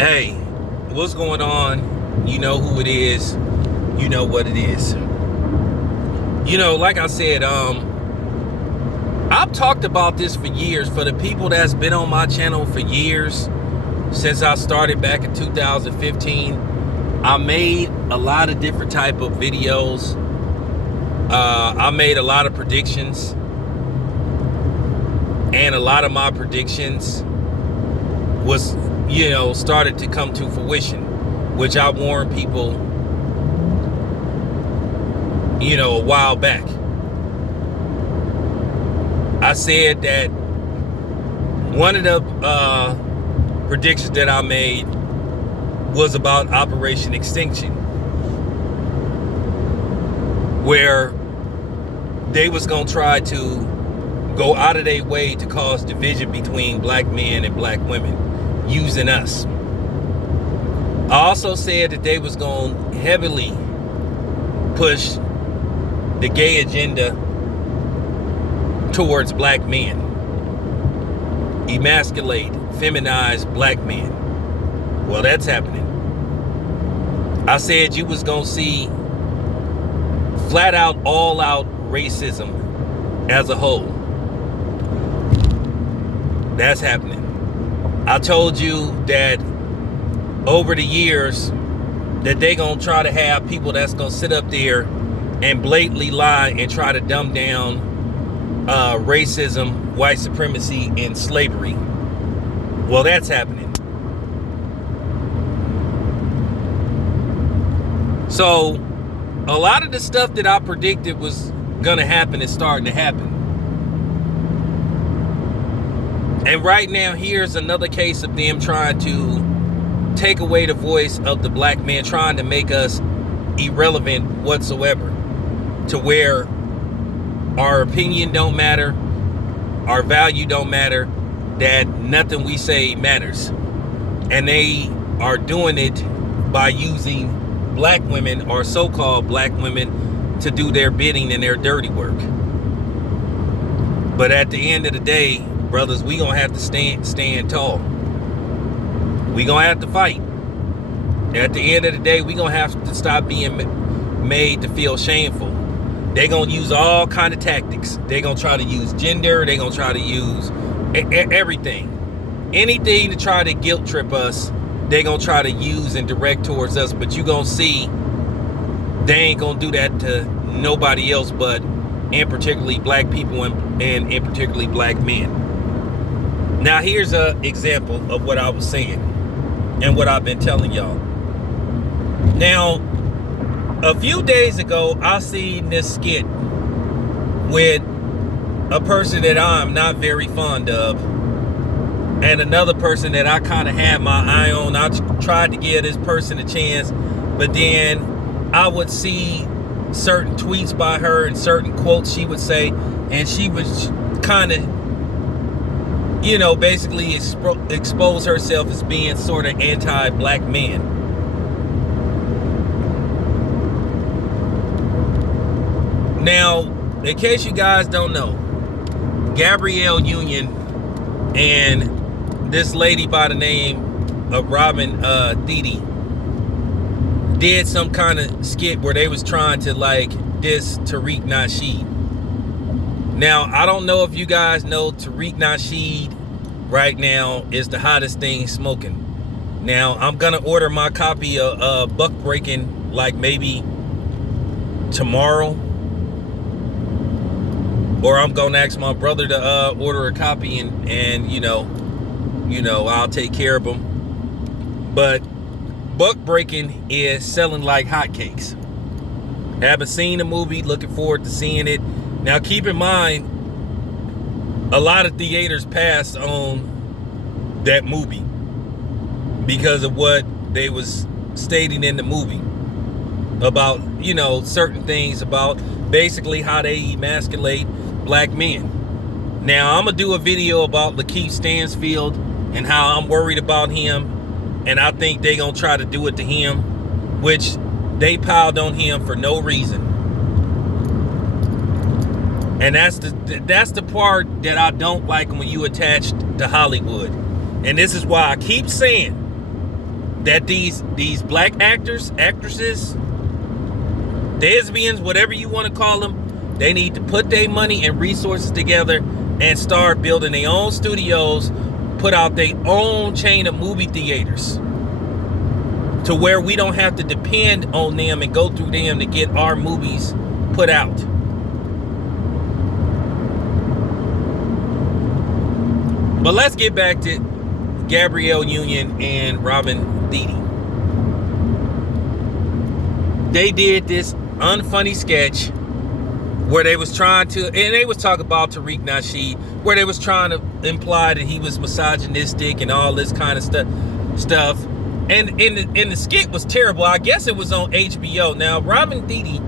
Hey, what's going on? You know who it is. You know what it is. Like I said, I've talked about this for years. For the people that's been on my channel for years, since I started back in 2015, I made a lot of different type of videos. I made a lot of predictions. And a lot of my predictions was, started to come to fruition, which I warned people, a while back. I said that one of the predictions that I made was about Operation Extinction, where they was going to try to go out of their way to cause division between black men and black women using us. I also said that they was going to heavily push the gay agenda towards black men, emasculate, feminize black men. Well, that's happening. I said you was going to see flat out, all out racism as a whole. That's happening. I told you that over the years that they gonna try to have people that's gonna sit up there and blatantly lie and try to dumb down racism, white supremacy, and slavery. Well, that's happening. So a lot of the stuff that I predicted was gonna happen is starting to happen. And right now, here's another case of them trying to take away the voice of the black man, trying to make us irrelevant whatsoever, to where our opinion don't matter, our value don't matter, that nothing we say matters. And they are doing it by using black women, or so-called black women, to do their bidding and their dirty work. But at the end of the day, brothers, we gonna have to stand tall. We gonna have to fight. At the end of the day, we gonna have to stop being made to feel shameful. They gonna use all kind of tactics. They gonna try to use gender. They gonna try to use everything, anything to try to guilt trip us. They gonna try to use and direct towards us. But you gonna see, they ain't gonna do that to nobody else, but and particularly black people and particularly black men. Now, here's an example of what I was saying and what I've been telling y'all. Now, a few days ago, I seen this skit with a person that I'm not very fond of and another person that I kind of had my eye on. I tried to give this person a chance, but then I would see certain tweets by her and certain quotes she would say, and she was kind of, basically expose herself as being sort of anti-black men. Now, in case you guys don't know, Gabrielle Union and this lady by the name of Robin, Thede, did some kind of skit where they was trying to diss Tariq Nasheed. Now, I don't know if you guys know, Tariq Nasheed right now is the hottest thing smoking. Now, I'm gonna order my copy of Buck Breaking maybe tomorrow, or I'm gonna ask my brother to order a copy, and I'll take care of them. But Buck Breaking is selling like hotcakes. Haven't seen the movie, looking forward to seeing it. Now, keep in mind, a lot of theaters passed on that movie because of what they was stating in the movie about, certain things about basically how they emasculate black men. Now, I'm going to do a video about Lakeith Stansfield and how I'm worried about him, and I think they going to try to do it to him, which they piled on him for no reason. And that's the part that I don't like when you attach to Hollywood. And this is why I keep saying that these black actors, actresses, lesbians, whatever you want to call them, they need to put their money and resources together and start building their own studios, put out their own chain of movie theaters, to where we don't have to depend on them and go through them to get our movies put out. But let's get back to Gabrielle Union and Robin Thede. They did this unfunny sketch where they was trying to, and they was talking about Tariq Nasheed, where they was trying to imply that he was misogynistic and all this kind of stuff. And the skit was terrible. I guess it was on HBO. Now, Robin Thede,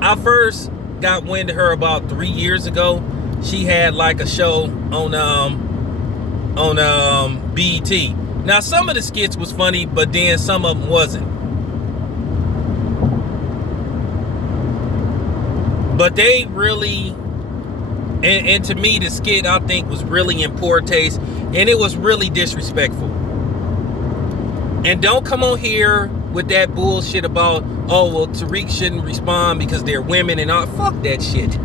I first got wind of her about 3 years ago. She had like a show on BET. Now, some of the skits was funny, but then some of them wasn't. But they really, and to me, the skit, I think, was really in poor taste, and it was really disrespectful. And don't come on here with that bullshit about, oh, well, Tariq shouldn't respond because they're women and all. Fuck that shit.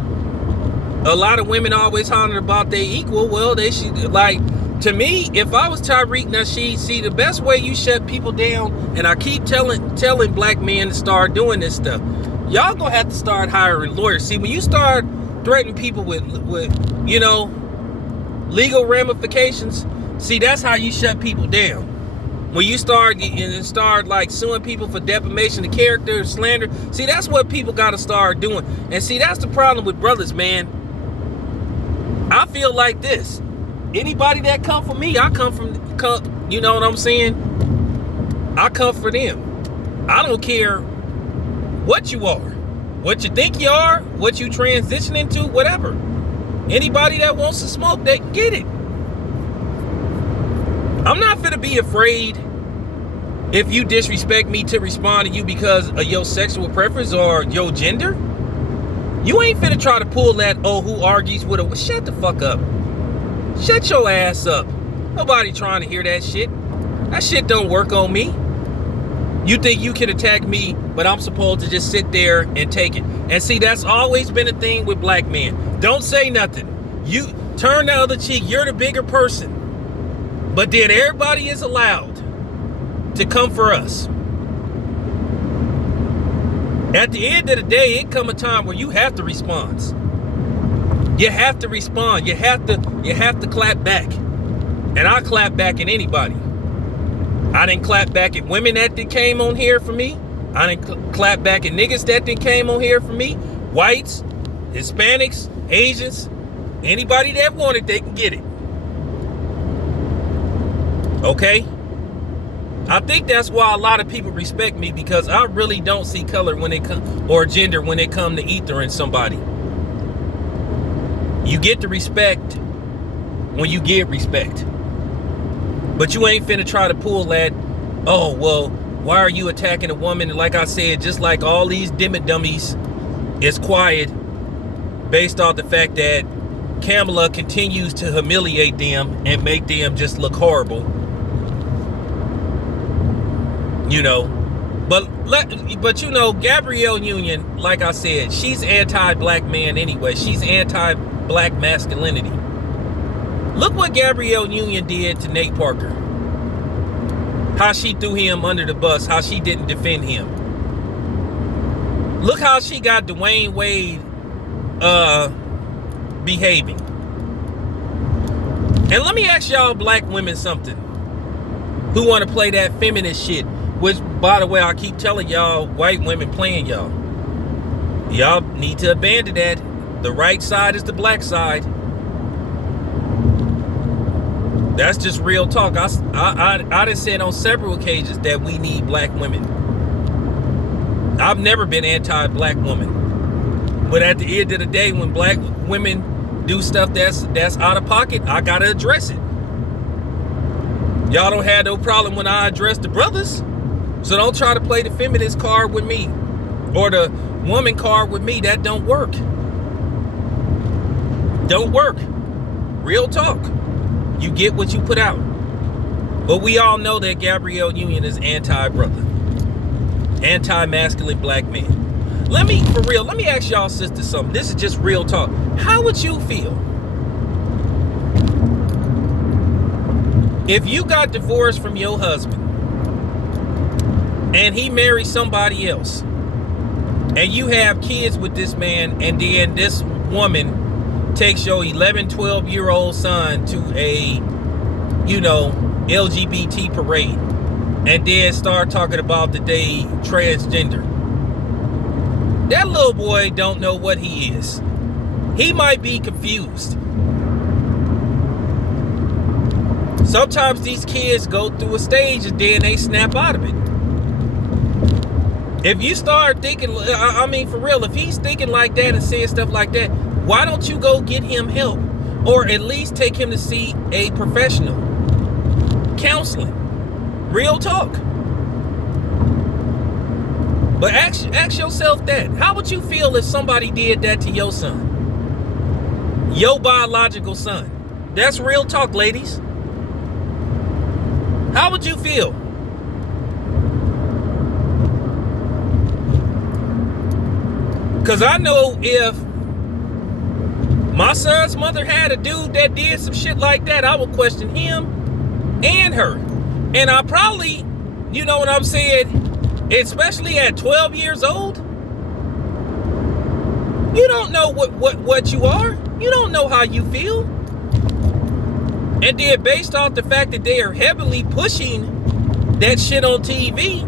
A lot of women always hollering about they equal. Well, they should, like, to me, if I was Tariq Nasheed, see, the best way you shut people down, and I keep telling black men to start doing this stuff, y'all gonna have to start hiring lawyers. See, when you start threatening people with you know, legal ramifications, see, that's how you shut people down. When you start like suing people for defamation of character, slander, see, that's what people got to start doing. And see, that's the problem with brothers, man. I feel like this. Anybody that come for me, I come, you know what I'm saying? I come for them. I don't care what you are, what you think you are, what you transition into, whatever. Anybody that wants to smoke, they can get it. I'm not finna be afraid if you disrespect me to respond to you because of your sexual preference or your gender. You ain't finna try to pull that, oh, who argues with a... Shut the fuck up. Shut your ass up. Nobody trying to hear that shit. That shit don't work on me. You think you can attack me, but I'm supposed to just sit there and take it. And see, that's always been a thing with black men. Don't say nothing. You turn the other cheek. You're the bigger person. But then everybody is allowed to come for us. At the end of the day, it come a time where you have to respond. You have to respond. You have to clap back. And I clap back at anybody. I didn't clap back at women that came on here for me. I didn't clap back at niggas that came on here for me. Whites, Hispanics, Asians, anybody that wanted, they can get it. Okay? I think that's why a lot of people respect me, because I really don't see color when it come, or gender when it come to ethering somebody. You get the respect when you get respect. But you ain't finna try to pull that, oh, well, why are you attacking a woman? And like I said, just like all these dummies, it's quiet based off the fact that Kamala continues to humiliate them and make them just look horrible. You know, but you know, Gabrielle Union, like I said, she's anti-black man anyway. She's anti-black masculinity. Look what Gabrielle Union did to Nate Parker. How she threw him under the bus. How she didn't defend him. Look how she got Dwayne Wade behaving. And let me ask y'all black women something who want to play that feminist shit. Which, by the way, I keep telling y'all, white women playing y'all. Y'all need to abandon that. The right side is the black side. That's just real talk. I done said on several occasions that we need black women. I've never been anti-black woman. But at the end of the day, when black women do stuff that's out of pocket, I gotta address it. Y'all don't have no problem when I address the brothers. So don't try to play the feminist card with me or the woman card with me. That don't work. Don't work. Real talk. You get what you put out. But we all know that Gabrielle Union is anti-brother, anti-masculine black man. Let me ask y'all sisters something. This is just real talk. How would you feel if you got divorced from your husband and he married somebody else and you have kids with this man, and then this woman takes your 11, 12-year-old son to a, LGBT parade and then start talking about that they transgender? That little boy don't know what he is. He might be confused. Sometimes these kids go through a stage and then they snap out of it. If you start thinking, for real, if he's thinking like that and saying stuff like that, why don't you go get him help? Or at least take him to see a professional. Counseling. Real talk. But ask yourself that. How would you feel if somebody did that to your son? Your biological son. That's real talk, ladies. How would you feel? Because I know if my son's mother had a dude that did some shit like that, I would question him and her. And I probably, you know what I'm saying, especially at 12 years old, you don't know what you are. You don't know how you feel. And then based off the fact that they are heavily pushing that shit on TV,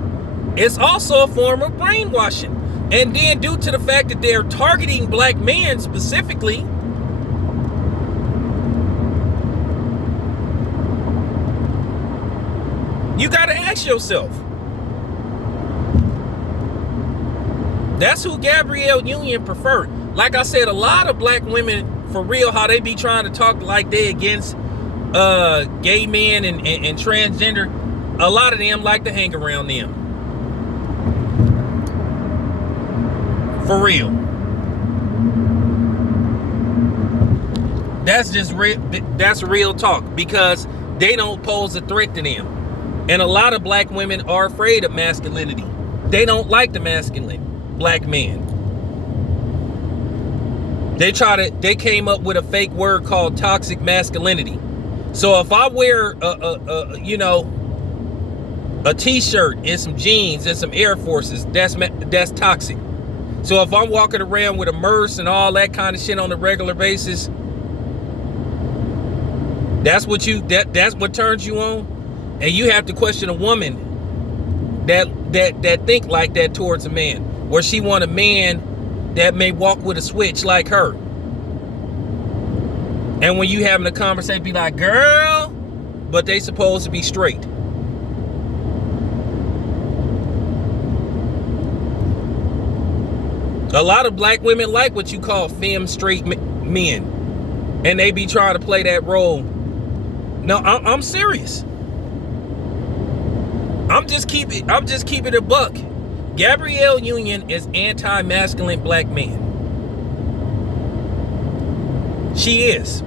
it's also a form of brainwashing. And then due to the fact that they're targeting black men specifically, you got to ask yourself. That's who Gabrielle Union preferred. Like I said, a lot of black women, for real, how they be trying to talk like they against gay men and transgender, a lot of them like to hang around them. For real. That's just that's real talk, because they don't pose a threat to them. And a lot of black women are afraid of masculinity. They don't like the masculine black man. They came up with a fake word called toxic masculinity. So if I wear a t-shirt and some jeans and some Air Forces, that's toxic. So if I'm walking around with a Merce and all that kind of shit on a regular basis, that's what turns you on. And you have to question a woman that think like that towards a man, where she want a man that may walk with a switch like her. And when you having a conversation, be like, girl, but they supposed to be straight. A lot of black women like what you call femme straight men, and they be trying to play that role. No, I'm serious. I'm just keeping it a buck. Gabrielle Union is anti-masculine black man. She is.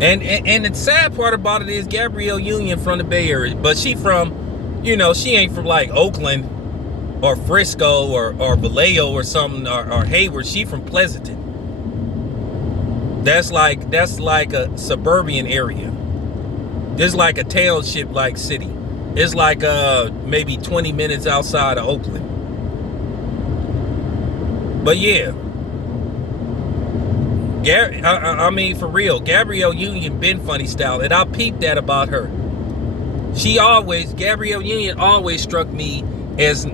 And the sad part about it is Gabrielle Union from the Bay Area, but she from, she ain't from like Oakland or Frisco or Vallejo or something, or Hayward. She from Pleasanton. That's like a suburban area. It's like a township like city. It's like maybe 20 minutes outside of Oakland. But yeah, for real, Gabrielle Union been funny style, and I peeped that about her. Gabrielle Union always struck me as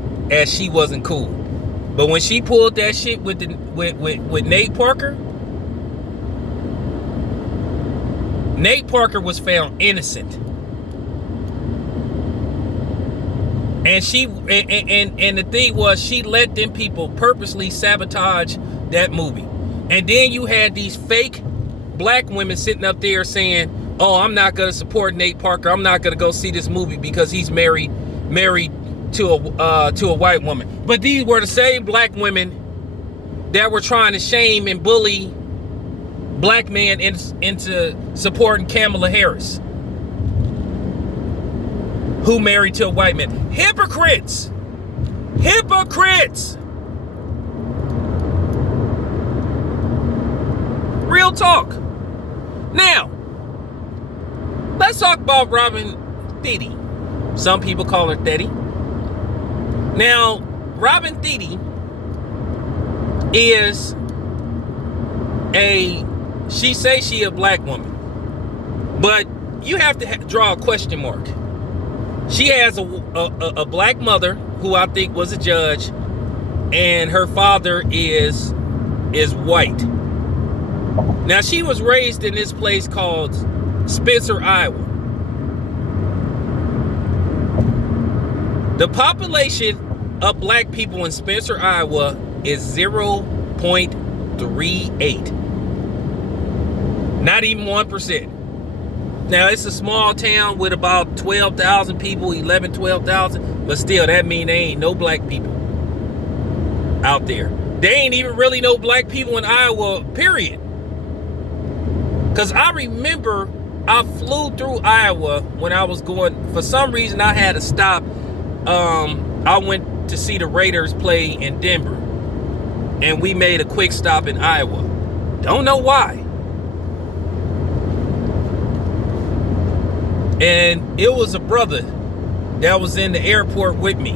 she wasn't cool. But when she pulled that shit with Nate Parker was found innocent. And and the thing was, she let them people purposely sabotage that movie. And then you had these fake black women sitting up there saying, oh, I'm not going to support Nate Parker. I'm not going to go see this movie because he's married to a white woman. But these were the same black women that were trying to shame and bully black man into supporting Kamala Harris, who married to a white man. Hypocrites! Hypocrites! Real talk. Now, let's talk about Robin Thede. Some people call her Thede. Now, Robin Thede is she say she a black woman, but you have to draw a question mark. She has a black mother who I think was a judge, and her father is white. Now, she was raised in this place called Spencer, Iowa. The population of black people in Spencer, Iowa is 0.38. Not even 1%. Now, it's a small town with about 12,000 people, 12,000, but still, that mean there ain't no black people out there. There ain't even really no black people in Iowa, period. Because I remember I flew through Iowa when I was going, for some reason I had to stop. I went to see the Raiders play in Denver, and we made a quick stop in Iowa. Don't know why. And it was a brother that was in the airport with me.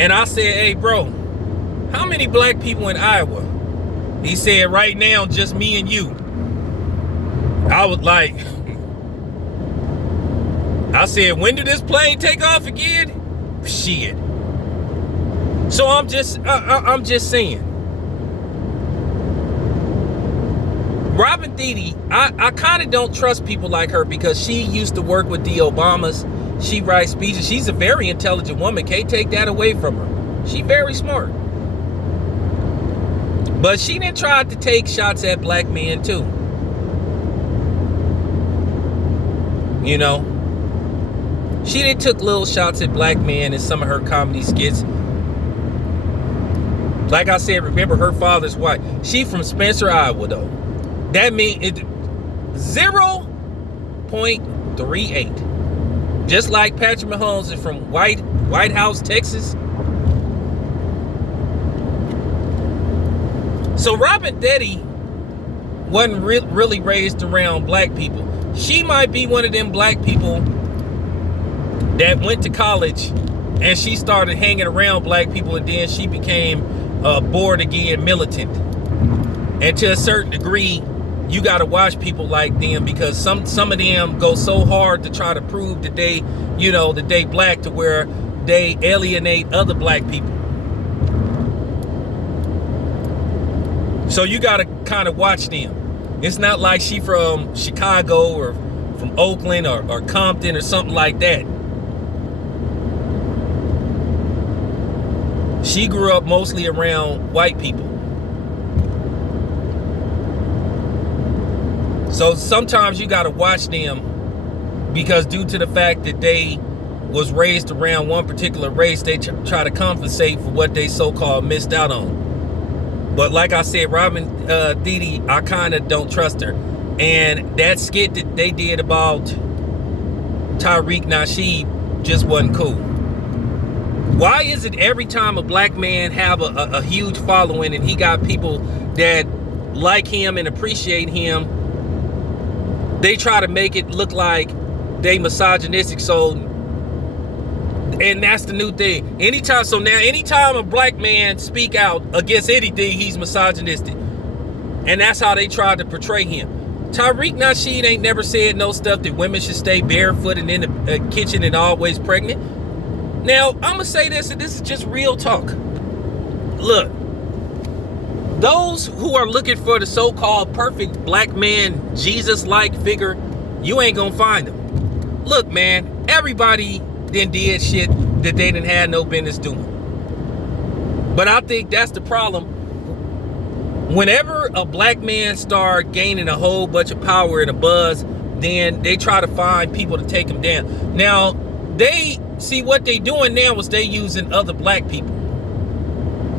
And I said, hey, bro, how many black people in Iowa? He said, right now, just me and you. I was like, I said, when did this plane take off again? Shit. So I'm just saying. Robin Thede, I kind of don't trust people like her because she used to work with the Obamas. She writes speeches. She's a very intelligent woman. Can't take that away from her. She's very smart. But she didn't try to take shots at black men too. You know? She did took little shots at black men in some of her comedy skits. Like I said, remember her father's white. She from Spencer, Iowa though. That means 0.38. Just like Patrick Mahomes is from White House, Texas. So Robin Thede wasn't really raised around black people. She might be one of them black people that went to college and she started hanging around black people, and then she became bored again militant. And to a certain degree, you got to watch people like them because some of them go so hard to try to prove that they, that they black, to where they alienate other black people. So you got to kind of watch them. It's not like she from Chicago or from Oakland or Compton or something like that. She grew up mostly around white people. So sometimes you got to watch them because due to the fact that they was raised around one particular race, they try to compensate for what they so-called missed out on. But like I said, Robin Thede, I kind of don't trust her. And that skit that they did about Tariq Nasheed just wasn't cool. Why is it every time a black man have a huge following and he got people that like him and appreciate him, they try to make it look like they misogynistic? And that's the new thing. Anytime a black man speak out against anything, he's misogynistic. And that's how they tried to portray him. Tariq Nasheed ain't never said no stuff that women should stay barefoot and in the kitchen and always pregnant. Now, I'm going to say this, and this is just real talk. Look, those who are looking for the so-called perfect black man, Jesus-like figure, you ain't going to find them. Look, man, everybody then did shit that they didn't have no business doing. But I think that's the problem. Whenever a black man start gaining a whole bunch of power and a buzz, then they try to find people to take him down. Now, they see what they doing now is they using other black people.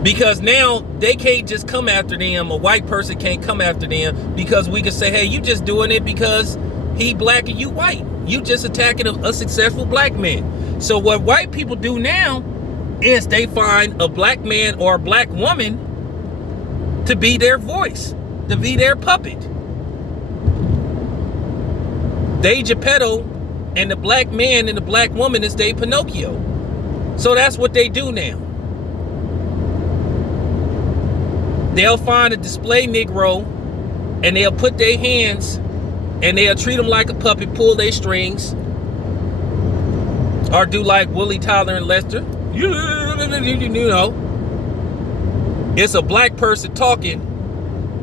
Because now they can't just come after them. A white person can't come after them because we can say, hey, you just doing it because he black and you white. You just attacking a successful black man. So what white people do now is they find a black man or a black woman to be their voice, to be their puppet. They Geppetto, and the black man and the black woman is they Pinocchio. So that's what they do now. They'll find a display Negro and they'll put their hands and they'll treat them like a puppet, pull their strings, or do like Willie Tyler and Lester. You know, it's a black person talking,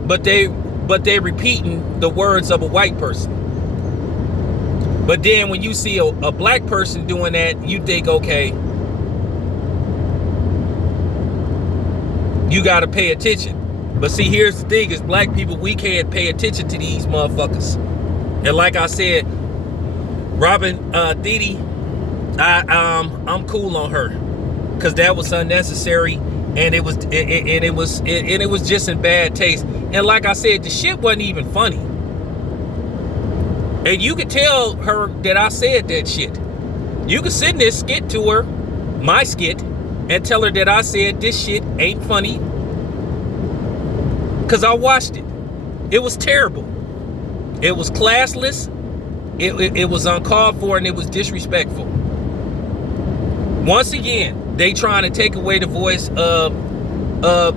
but they repeating the words of a white person. But then when you see a black person doing that, you think, okay, you got to pay attention. But see, here's the thing, is black people, we can't pay attention to these motherfuckers. And like I said, Robin, Thede, I'm cool on her, because that was unnecessary, and it was just in bad taste. And like I said, the shit wasn't even funny. And you could tell her that I said that shit. You could send this skit to her, my skit, and tell her that I said this shit ain't funny. Because I watched it. It was terrible. It was classless. It was uncalled for, and it was disrespectful. Once again, they trying to take away the voice of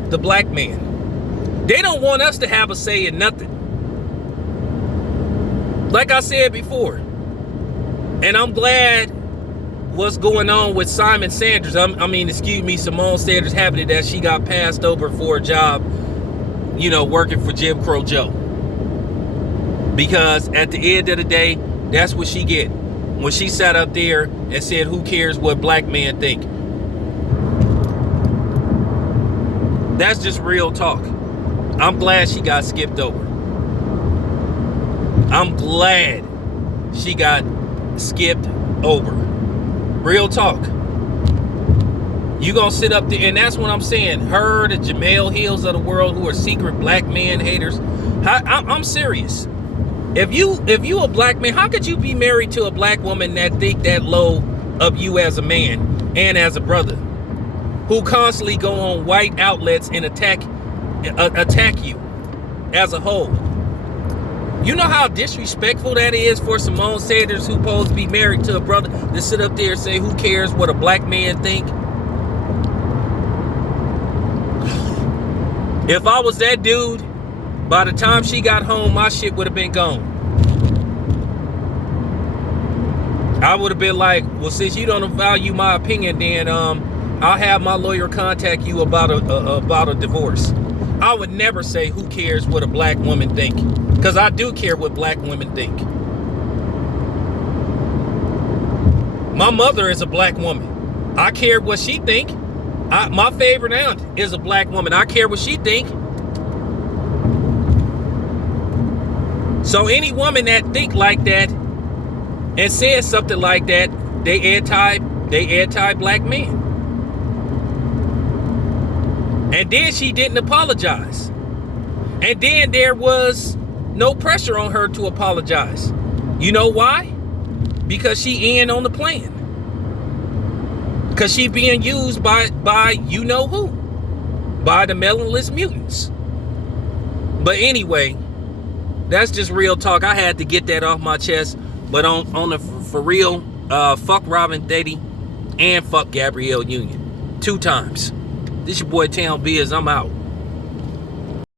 the black man. They don't want us to have a say in nothing. Like I said before, and I'm glad what's going on with Simon Sanders. Simone Sanders, having it that she got passed over for a job, you know, working for Jim Crow Joe. Because at the end of the day, that's what she get. When she sat up there and said, who cares what black men think? That's just real talk. I'm glad she got skipped over. I'm glad she got skipped over. Real talk. You gonna sit up there, and that's what I'm saying. Her, the Jamel Hills of the world, who are secret black man haters. I'm serious. If you a black man, how could you be married to a black woman that think that low of you as a man and as a brother, who constantly go on white outlets and attack you as a whole? You know how disrespectful that is for Simone Sanders, who's supposed to be married to a brother, to sit up there and say, who cares what a black man think? If I was that dude, by the time she got home, my shit would have been gone. I would have been like, well, since you don't value my opinion, then I'll have my lawyer contact you about a divorce. I would never say, who cares what a black woman think? Because I do care what black women think. My mother is a black woman. I care what she think. My favorite aunt is a black woman. I care what she think. So any woman that think like that and says something like that, they anti-black men. And then she didn't apologize. And then there was no pressure on her to apologize. You know why? Because she in on the plan. Because she being used by you know who. By the melaninless mutants. But anyway, that's just real talk. I had to get that off my chest. But on the for real, fuck Robin, Thede, and fuck Gabrielle Union. 2 times. This your boy Town Biz. I'm out.